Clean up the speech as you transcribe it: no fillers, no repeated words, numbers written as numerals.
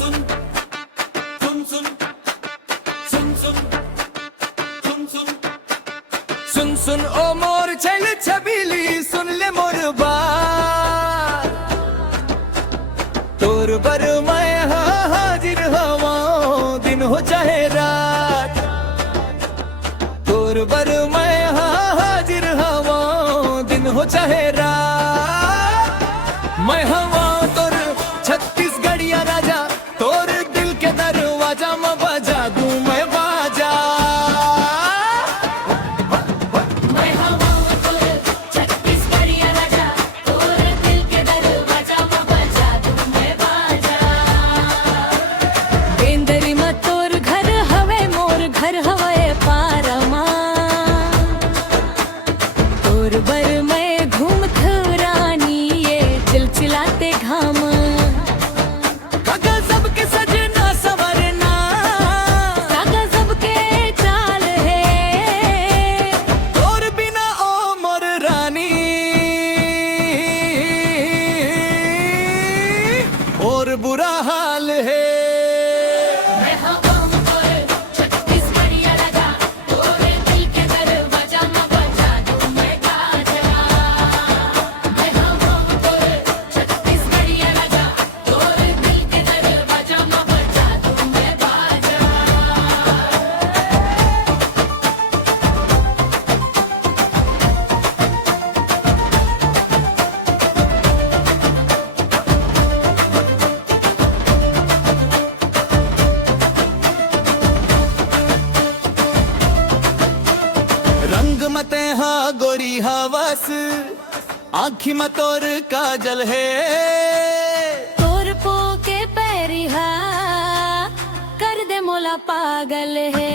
सुन सुन सुन सुन सुन सुन सुन सुन सुन ओ मोर छैल छबीली सुन ले मोर बात तोर बर मैं हाजिर हवा दिन हो चाहे रात तोर बर मैं हाजिर हवा दिन हो चाहे रात मैं हवा तोर छत्तीसगढ़िया राजा तोर दिल के दरवाजा में बजा दूं मैं बाजा मैं हवा तोर छत्तीसगढ़िया राजा तोर दिल के दरवाजा में बजा दूं मैं बाजा बेंदरी में तोर घर हवे मोर घर हवे पारमा तोर बर मैं घूमत रानी ये चिलचिलाते घाम गजब के सजना संवरना सागा सबके चाल है तोर बिना ओ मोर रानी और बुरा हाल है मैं हवा तोर छत्तीसगढ़िया राजा तोर दिल के दरवाजा में बजा दूं मैं बाजा मैं हवा तोर छत्तीसगढ़िया राजा तोर दिल के दरवाजा में बजा दूं मैं बाजा रंग मते हा गोरी हवस आँखी में तोर काजल है तोर पो के पैरिहा कर दे मोला पागल है